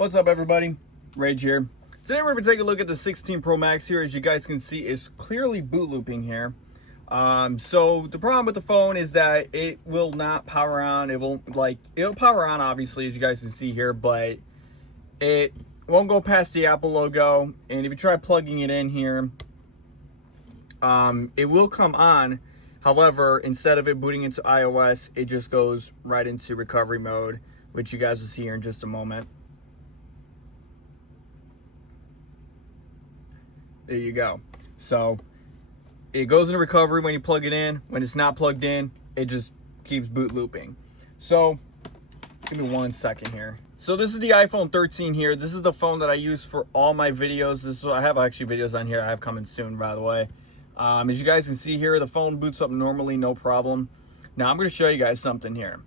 What's up, everybody? Rage here. Today we're going to take a look at the 16 Pro Max here. As you guys can see, it's clearly boot looping here. So the problem with the phone is that it will not power on. It'll power on, obviously, as you guys can see here, but it won't go past the Apple logo. And if you try plugging it in here, it will come on. However, instead of it booting into iOS, it just goes right into recovery mode, which you guys will see here in just a moment. There you go. So it goes into recovery when you plug it in. When it's not plugged in, it just keeps boot looping. So give me 1 second here. So this is the iPhone 13 here. This is the phone that I use for all my videos. This is what I have actually videos on here I have coming soon, by the way. As you guys can see here, the phone boots up normally, no problem. Now I'm going to show you guys something here.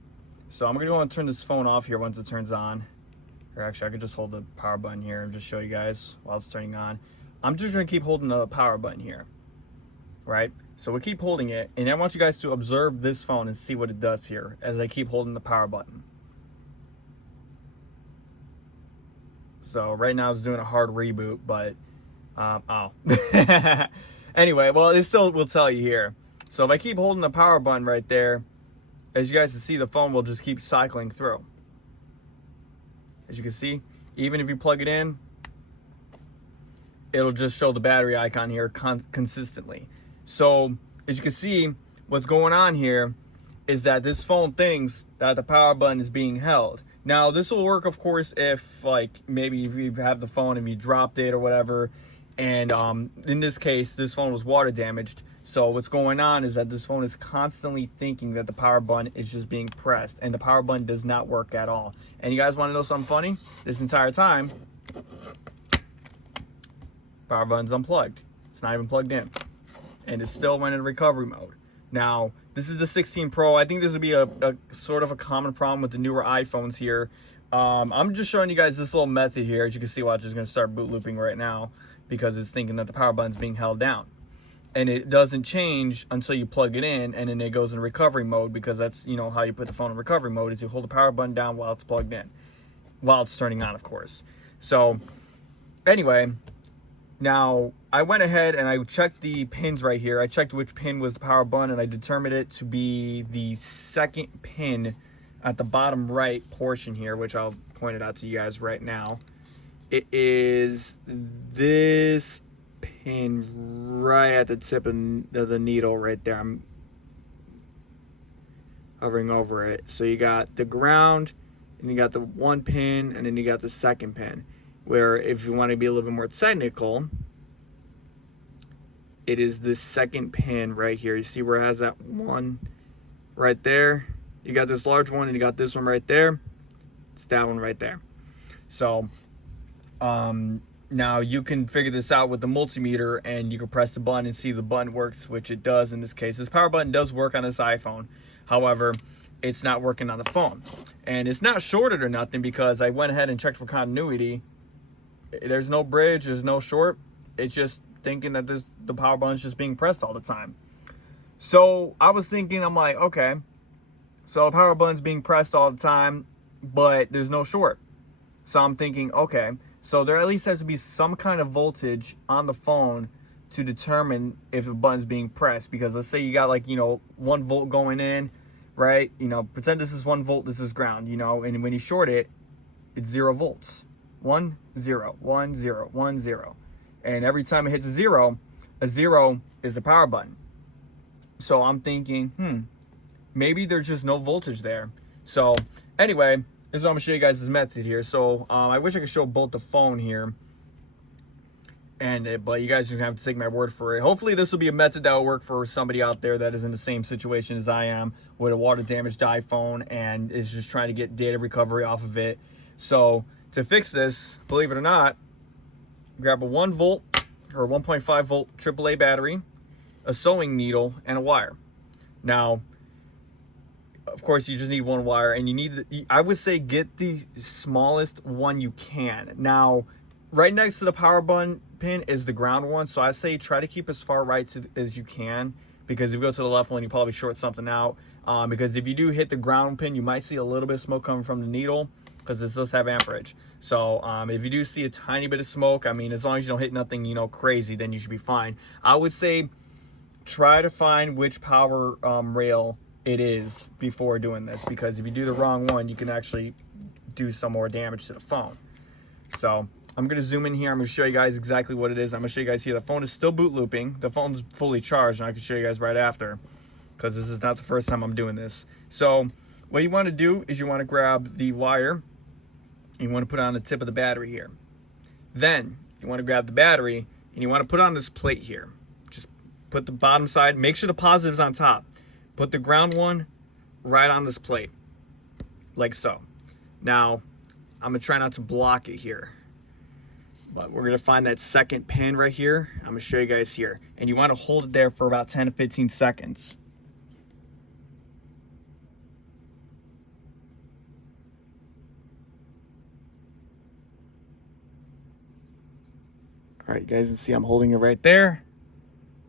So I'm going to go and turn this phone off here once it turns on. Or actually, I could just hold the power button here and just show you guys while it's turning on. I'm just going to keep holding the power button here, right? So we keep holding it, and I want you guys to observe this phone and see what it does here as I keep holding the power button. So right now it's doing a hard reboot, but, anyway, well, it still will tell you here. So if I keep holding the power button right there, as you guys can see, the phone will just keep cycling through. As you can see, even if you plug it in, it'll just show the battery icon here consistently. So as you can see, what's going on here is that this phone thinks that the power button is being held. Now this will work, of course, if maybe if you have the phone and you dropped it or whatever, and in this case this phone was water damaged. So what's going on is that this phone is constantly thinking that the power button is just being pressed, and the power button does not work at all. And you guys want to know something funny? This entire time, power button's unplugged. It's not even plugged in, and it still went in recovery mode. Now this is the 16 Pro. I think this would be a sort of a common problem with the newer iPhones here. I'm just showing you guys this little method here. As you can see, watch, it's going to start boot looping right now because it's thinking that the power button's being held down, and it doesn't change until you plug it in, and then it goes in recovery mode, because that's, you know, how you put the phone in recovery mode is you hold the power button down while it's plugged in, while it's turning on, of course. So anyway, now I went ahead and I checked the pins right here. I checked which pin was the power button, and I determined it to be the second pin at the bottom right portion here, which I'll point it out to you guys right now. It is this pin right at the tip of the needle right there. I'm hovering over it. So you got the ground, and you got the one pin, and then you got the second pin. Where if you want to be a little bit more technical, it is this second pin right here. You see where it has that one right there? You got this large one, and you got this one right there. It's that one right there. So now you can figure this out with the multimeter, and you can press the button and see the button works, which it does in this case. This power button does work on this iPhone. However, it's not working on the phone. And it's not shorted or nothing, because I went ahead and checked for continuity. There's no bridge, there's no short. It's just thinking that the power button's just being pressed all the time. So I was thinking, I'm like, okay, so the power button's being pressed all the time, but there's no short. So I'm thinking, okay, so there at least has to be some kind of voltage on the phone to determine if the button's being pressed. Because let's say you got 1 volt going in, right? Pretend this is 1 volt, this is ground, and when you short it, it's 0 volts. 1 0 1 0 1 0, and every time it hits a zero is the power button. So I'm thinking, maybe there's just no voltage there. So anyway, this is what I'm gonna show you guys, this method here. So I wish I could show both the phone here, but you guys are gonna have to take my word for it. Hopefully this will be a method that will work for somebody out there that is in the same situation as I am, with a water damaged iPhone and is just trying to get data recovery off of it. So to fix this, believe it or not, grab a 1 volt or 1.5 volt AAA battery, a sewing needle, and a wire. Now, of course, you just need one wire, and you need, I would say, get the smallest one you can. Now, right next to the power button pin is the ground one, so I say try to keep as far right as you can, because if you go to the left one, you probably short something out. Because if you do hit the ground pin, you might see a little bit of smoke coming from the needle. because this does have amperage. So if you do see a tiny bit of smoke, I mean, as long as you don't hit nothing, you know, crazy, then you should be fine. I would say try to find which power rail it is before doing this, because if you do the wrong one, you can actually do some more damage to the phone. So I'm going to zoom in here. I'm going to show you guys exactly what it is. I'm going to show you guys here. The phone is still boot looping. The phone's fully charged, and I can show you guys right after, because this is not the first time I'm doing this. So what you want to do is you want to grab the wire, and you want to put it on the tip of the battery here. Then you want to grab the battery, and you want to put it on this plate here. Just put the bottom side, make sure the positive's on top. Put the ground one right on this plate, like so. Now, I'm going to try not to block it here, but we're going to find that second pin right here. I'm going to show you guys here. And you want to hold it there for about 10 to 15 seconds. All right, you guys can see I'm holding it right there.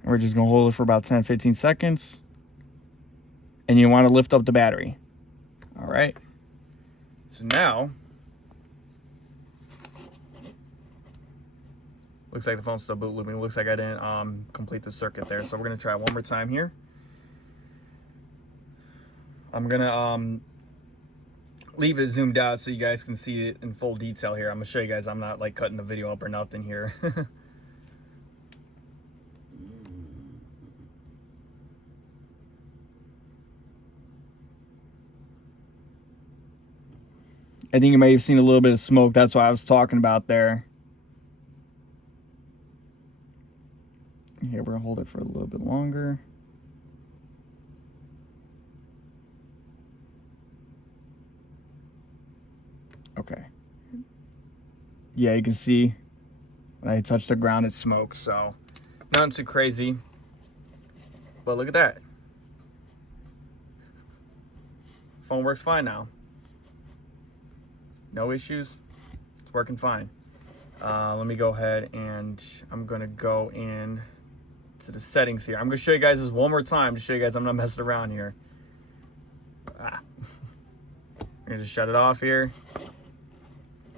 And we're just going to hold it for about 10 to 15 seconds. And you want to lift up the battery. All right. So now, looks like the phone's still boot looping. Looks like I didn't complete the circuit there. So we're going to try one more time here. I'm going to leave it zoomed out so you guys can see it in full detail here. I'm going to show you guys I'm not like cutting the video up or nothing here. I think you may have seen a little bit of smoke. That's what I was talking about there. Here, we're going to hold it for a little bit longer. Okay. Yeah, you can see when I touch the ground, it smokes. So, nothing too crazy. But look at that. Phone works fine now. No issues. It's working fine. Let me go ahead and I'm going to go in to the settings here. I'm going to show you guys this one more time to show you guys I'm not messing around here. I'm going to just shut it off here.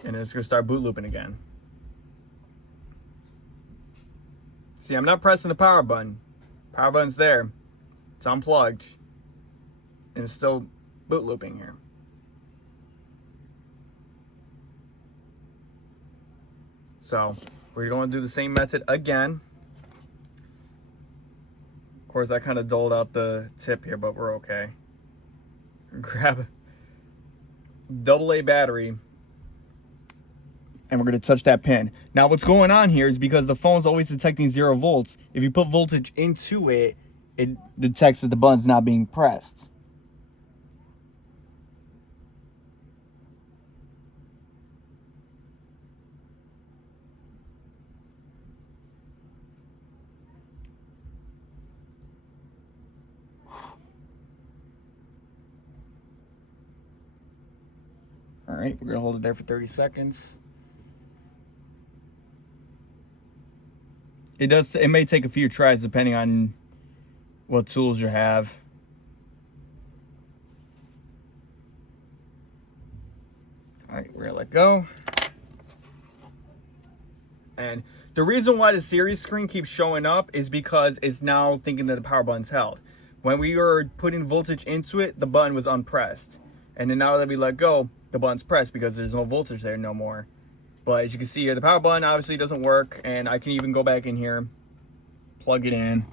And then it's going to start boot looping again. See, I'm not pressing the power button. Power button's there. It's unplugged. And it's still boot looping here. So we're going to do the same method again. Of course, I kind of doled out the tip here, but we're okay. Grab a AA battery, and we're going to touch that pin. Now, what's going on here is because the phone's always detecting 0 volts. If you put voltage into it, it detects that the button's not being pressed. All right, we're gonna hold it there for 30 seconds. It may take a few tries depending on what tools you have. All right, we're gonna let go. And the reason why the series screen keeps showing up is because it's now thinking that the power button's held. When we were putting voltage into it, the button was unpressed. And then now that we let go, the button's pressed because there's no voltage there no more. But as you can see here, the power button obviously doesn't work, and I can even go back in here, plug it in.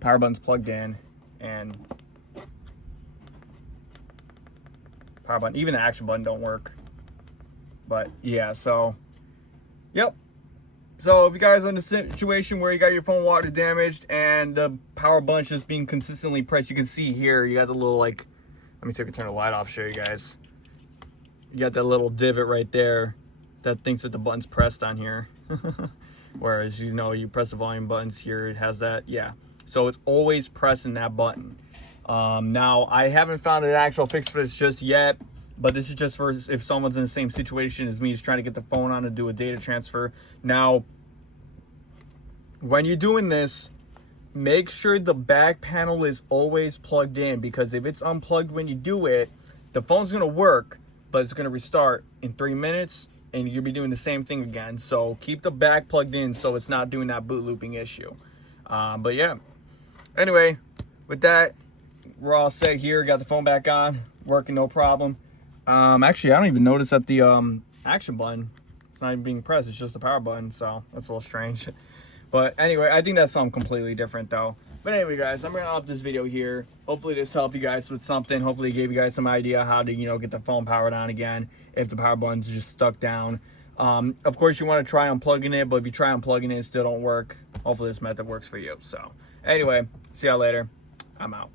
Power button's plugged in, and power button, even the action button don't work. But yeah, so yep. So if you guys are in a situation where you got your phone water damaged and the power button's just being consistently pressed, you can see here you got the little, like, let me see if I can turn the light off, show you guys. You got that little divot right there that thinks that the button's pressed on here. Whereas, you know, you press the volume buttons here, it has that, yeah. So it's always pressing that button. Now, I haven't found an actual fix for this just yet, but this is just for if someone's in the same situation as me, just trying to get the phone on to do a data transfer. Now, when you're doing this, make sure the back panel is always plugged in, because if it's unplugged when you do it, the phone's gonna work, but it's gonna restart in 3 minutes, and you'll be doing the same thing again. So keep the back plugged in so it's not doing that boot looping issue. But yeah, anyway, with that, we're all set here. Got the phone back on, working no problem. Actually, I don't even notice that the action button, it's not even being pressed. It's just the power button, so that's a little strange. But anyway, I think that's something completely different though. But anyway, guys, I'm gonna up this video here. Hopefully this helped you guys with something. Hopefully it gave you guys some idea how to, you know, get the phone powered on again if the power button's just stuck down. Of course, you want to try unplugging it, but if you try unplugging it, it still don't work. Hopefully this method works for you. So anyway, see y'all later. I'm out.